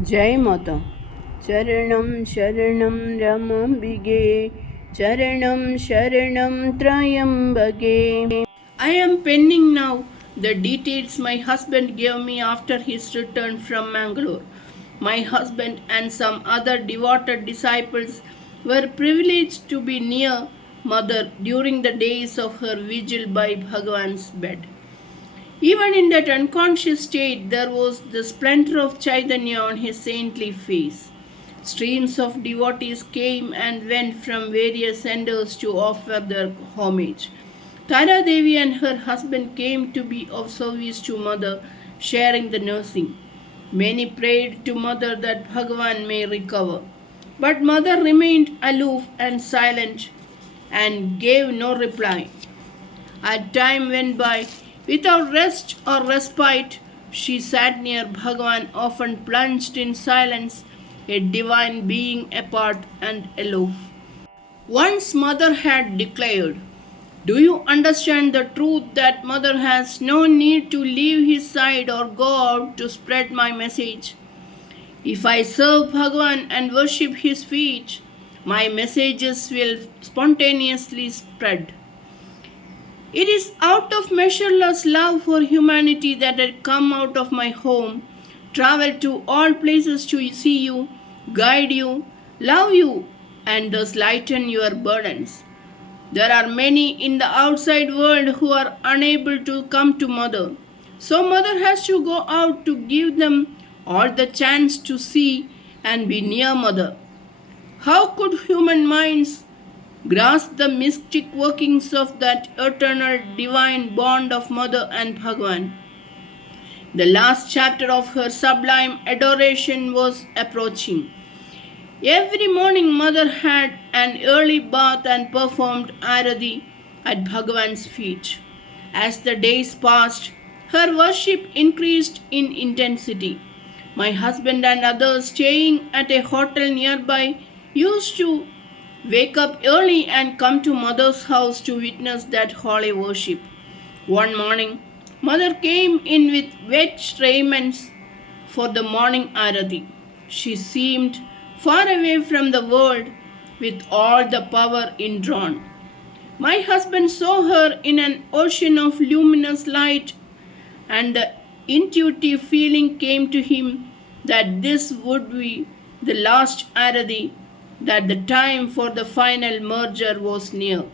Jai Mata. Charanam Sharanam Ramambige. Charanam Sharanam Trayambage. I am penning now the details my husband gave me after his return from Mangalore. My husband and some other devoted disciples were privileged to be near Mother during the days of her vigil by Bhagavan's bed. Even in that unconscious state, there was the splendor of Chaitanya on his saintly face. Streams of devotees came and went from various centers to offer their homage. Tara Devi and her husband came to be of service to Mother, sharing the nursing. Many prayed to Mother that Bhagavan may recover. But Mother remained aloof and silent and gave no reply. As time went by, without rest or respite, she sat near Bhagavan, often plunged in silence, a divine being apart and aloof. Once Mother had declared, "Do you understand the truth that Mother has no need to leave his side or go out to spread my message? If I serve Bhagavan and worship his feet, my messages will spontaneously spread. It is out of measureless love for humanity that I come out of my home, travel to all places to see you, guide you, love you, and thus lighten your burdens. There are many in the outside world who are unable to come to Mother. So Mother has to go out to give them all the chance to see and be near Mother. How could human minds grasp the mystic workings of that eternal divine bond of Mother and Bhagavan? The last chapter of her sublime adoration was approaching. Every morning Mother had an early bath and performed arati at Bhagavan's feet. As the days passed, her worship increased in intensity. My husband and others staying at a hotel nearby used to wake up early and come to Mother's house to witness that holy worship. One morning, Mother came in with wet raiments for the morning arati. She seemed far away from the world with all the power indrawn. My husband saw her in an ocean of luminous light, and the intuitive feeling came to him that this would be the last arati, that the time for the final merger was near.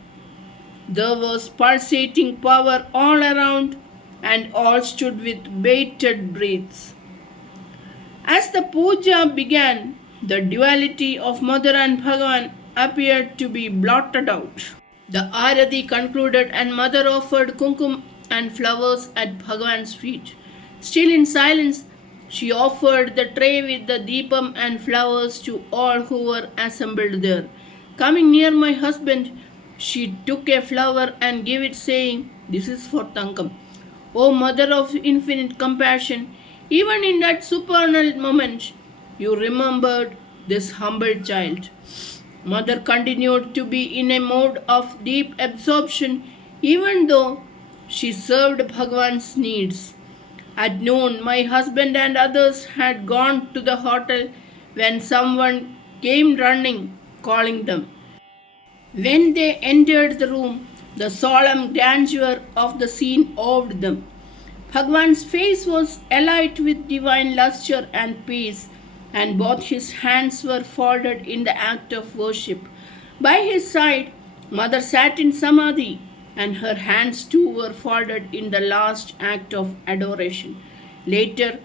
There was pulsating power all around, and all stood with bated breaths. As the puja began, the duality of Mother and Bhagavan appeared to be blotted out. The arati concluded and Mother offered kumkum and flowers at Bhagavan's feet. Still in silence, she offered the tray with the deepam and flowers to all who were assembled there. Coming near my husband, she took a flower and gave it, saying, "This is for Tankam. O Mother of infinite compassion, even in that supernal moment, you remembered this humble child." Mother continued to be in a mode of deep absorption, even though she served Bhagavan's needs. At noon, my husband and others had gone to the hotel when someone came running, calling them. When they entered the room, the solemn grandeur of the scene awed them. Bhagwan's face was alight with divine lustre and peace, and both his hands were folded in the act of worship. By his side, Mother sat in samadhi, and her hands too were folded in the last act of adoration. Later,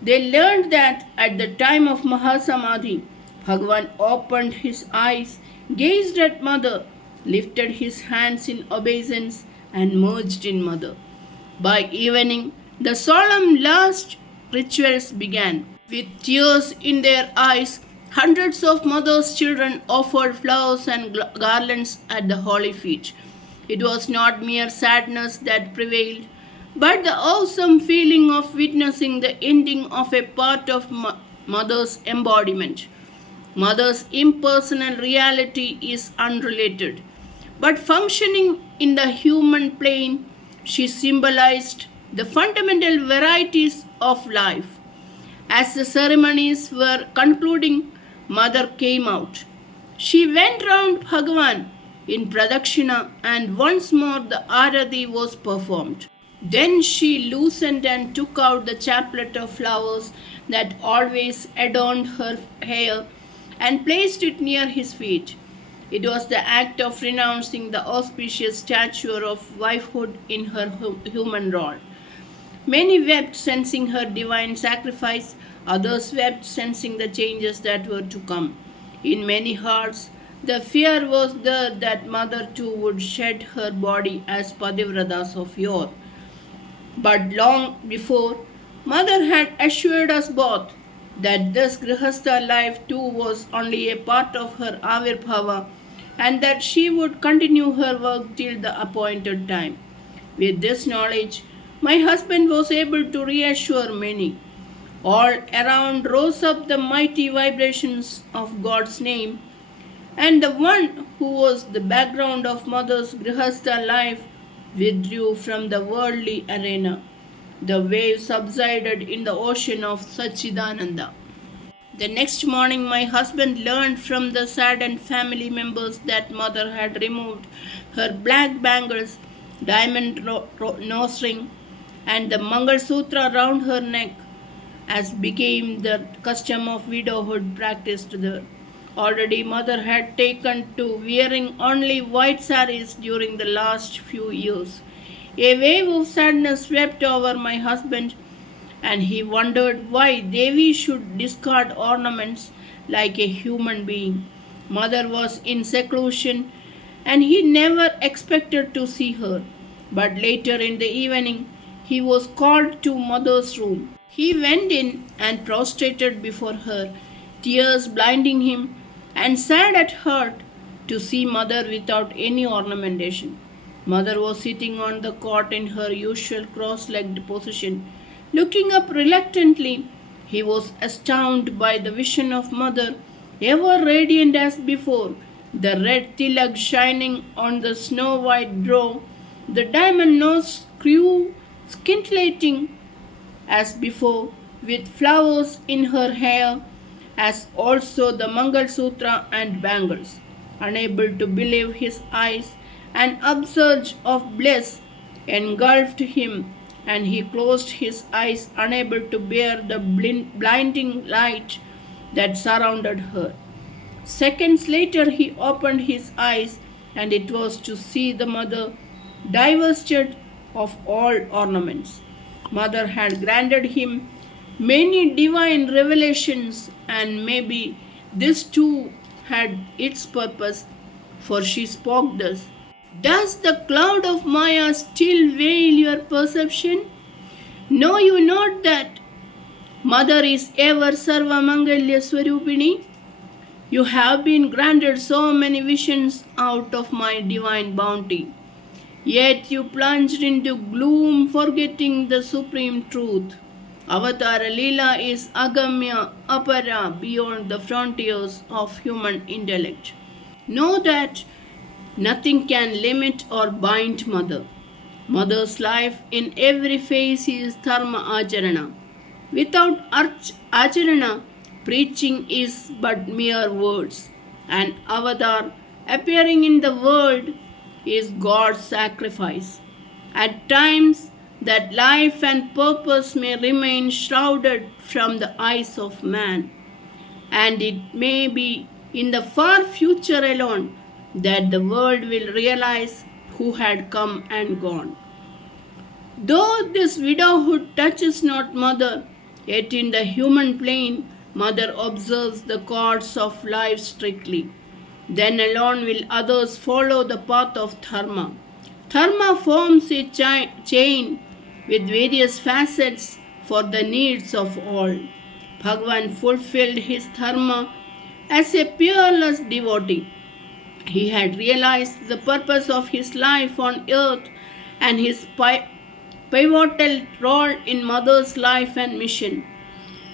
they learned that at the time of Mahasamadhi, Bhagavan opened his eyes, gazed at Mother, lifted his hands in obeisance, and merged in Mother. By evening, the solemn last rituals began. With tears in their eyes, hundreds of Mother's children offered flowers and garlands at the holy feet. It was not mere sadness that prevailed, but the awesome feeling of witnessing the ending of a part of Mother's embodiment. Mother's impersonal reality is unrelated, but functioning in the human plane, she symbolized the fundamental varieties of life. As the ceremonies were concluding, Mother came out. She went round Bhagavan in Pradakshina and once more the Arati was performed. Then she loosened and took out the chaplet of flowers that always adorned her hair and placed it near his feet. It was the act of renouncing the auspicious stature of wifehood in her human role. Many wept, sensing her divine sacrifice. Others wept, sensing the changes that were to come. In many hearts, the fear was there that Mother too would shed her body as Padivratas of yore. But long before, Mother had assured us both that this Grihastha life too was only a part of her Avirbhava and that she would continue her work till the appointed time. With this knowledge, my husband was able to reassure many. All around rose up the mighty vibrations of God's name, and the one who was the background of Mother's Grihastha life withdrew from the worldly arena. The waves subsided in the ocean of Sachidananda. The next morning, my husband learned from the saddened family members that Mother had removed her black bangles, diamond nose ring, and the Mangal Sutra round her neck, as became the custom of widowhood practiced there. Already, Mother had taken to wearing only white saris during the last few years. A wave of sadness swept over my husband, and he wondered why Devi should discard ornaments like a human being. Mother was in seclusion, and he never expected to see her. But later in the evening, he was called to Mother's room. He went in and prostrated before her, tears blinding him, and sad at heart to see Mother without any ornamentation. Mother was sitting on the cot in her usual cross-legged position. Looking up reluctantly, he was astounded by the vision of Mother, ever radiant as before, the red tilak shining on the snow-white brow, the diamond nose screw scintillating as before, with flowers in her hair, as also the Mangal Sutra and bangles. Unable to believe his eyes, an upsurge of bliss engulfed him, and he closed his eyes, unable to bear the blinding light that surrounded her. Seconds later, he opened his eyes, and it was to see the Mother divested of all ornaments. Mother had granted him many divine revelations, and maybe this too had its purpose, for she spoke thus: "Does the cloud of Maya still veil your perception? Know you not that Mother is ever Sarva Mangalya Swarupini? You have been granted so many visions out of my divine bounty. Yet you plunged into gloom, forgetting the supreme truth. Avatara Leela is agamya, apara, beyond the frontiers of human intellect. Know that nothing can limit or bind Mother. Mother's life in every phase is dharma acharana. Without acharana, preaching is but mere words. An avatar appearing in the world is God's sacrifice. At times, that life and purpose may remain shrouded from the eyes of man, and it may be in the far future alone that the world will realize who had come and gone. Though this widowhood touches not Mother, yet in the human plane, Mother observes the course of life strictly. Then alone will others follow the path of dharma. Dharma forms a chain with various facets for the needs of all. Bhagavan fulfilled his dharma as a peerless devotee. He had realized the purpose of his life on earth and his pivotal role in Mother's life and mission.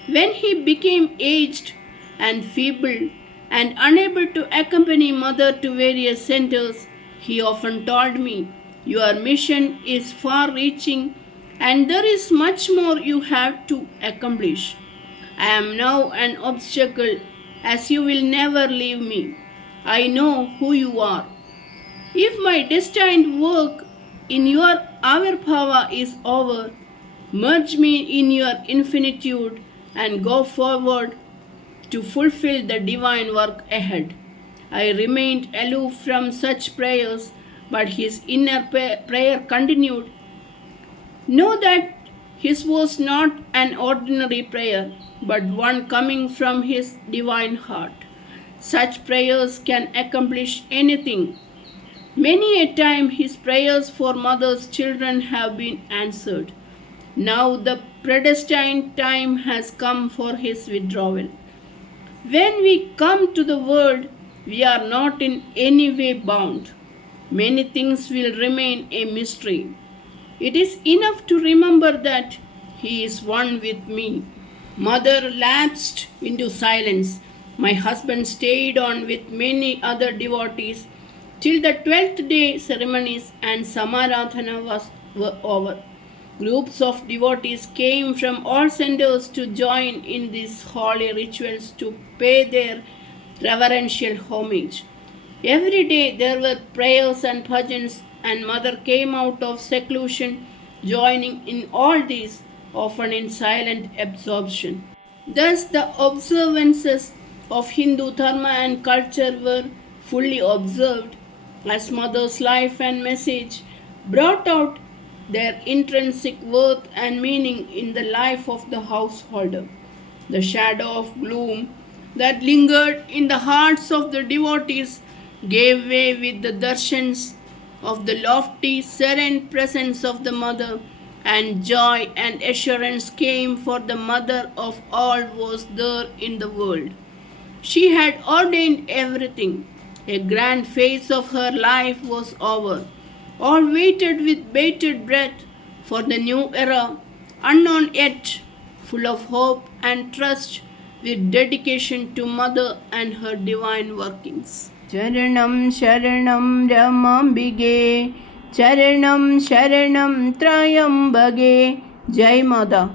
When he became aged and feeble and unable to accompany Mother to various centers, he often told me, "Your mission is far reaching and there is much more you have to accomplish." I am now an obstacle, as you will never leave me. I know who you are. If my destined work in your our power is over, merge me in your infinitude and go forward to fulfill the divine work ahead. I remained aloof from such prayers, but his inner prayer continued. Know that his was not an ordinary prayer, but one coming from his divine heart. Such prayers can accomplish anything. Many a time his prayers for mother's children have been answered. Now the predestined time has come for his withdrawal. When we come to the world, we are not in any way bound. Many things will remain a mystery. It is enough to remember that he is one with me. Mother lapsed into silence. My husband stayed on with many other devotees till the 12th day ceremonies and Samaradhana were over. Groups of devotees came from all centers to join in these holy rituals to pay their reverential homage. Every day there were prayers and bhajans, and mother came out of seclusion, joining in all these, often in silent absorption. Thus, the observances of Hindu dharma and culture were fully observed, as mother's life and message brought out their intrinsic worth and meaning in the life of the householder. The shadow of gloom that lingered in the hearts of the devotees gave way with the darshans of the lofty, serene presence of the mother, and joy and assurance came, for the mother of all was there in the world. She had ordained everything. A grand phase of her life was over. All waited with bated breath for the new era, unknown yet, full of hope and trust, with dedication to Mother and her divine workings. Charanam Sharanam Ramambige, Charanam Sharanam Trayambage. Jai Mother.